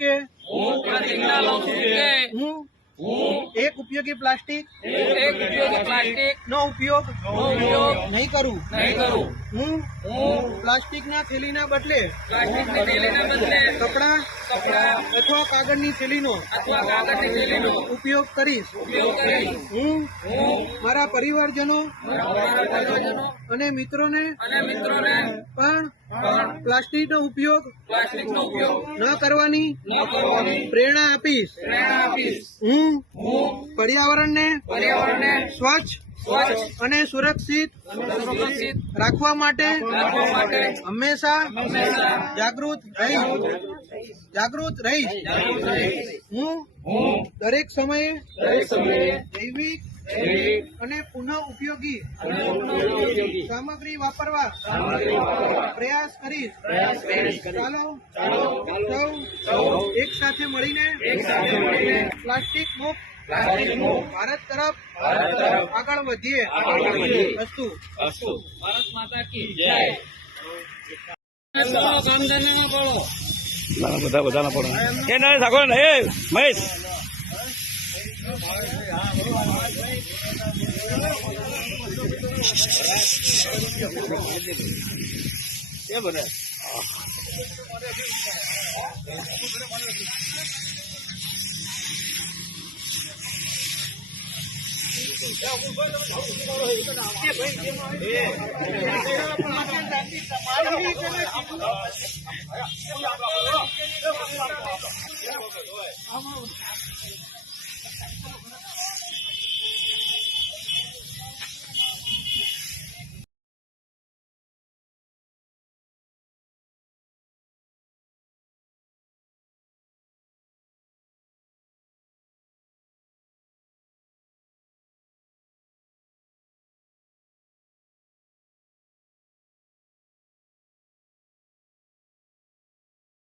કે હું એક ઉપયોગી પ્લાસ્ટિક નો ઉપયોગ નહીં કરું। હું પ્લાસ્ટિકના થેલીના બદલે કપડા અથવા કાગળની થેલીનો ઉપયોગ કરીશ। હું મારા પરિવારજનો અને મિત્રોને પણ પ્લાસ્ટિકનો ઉપયોગ ન કરવાની પ્રેરણા આપીશ। હું પર્યાવરણને સ્વચ્છ અને સુરક્ષિત રાખવા માટે હંમેશા જાગૃત રહીશ। હું દરેક સમયે જૈવિક અને પુનઃ ઉપયોગી સામગ્રી વાપરવા પ્રયાસ કરીશ। ચાલો સૌ એક સાથે મળીને પ્લાસ્ટિક મુક્ત ભારત તરફ આગળ વધીએ। અસ્તુ। ભારત માતા કી જય। બધા પડો એ નરેશ આગળ એ મહેશ એ બને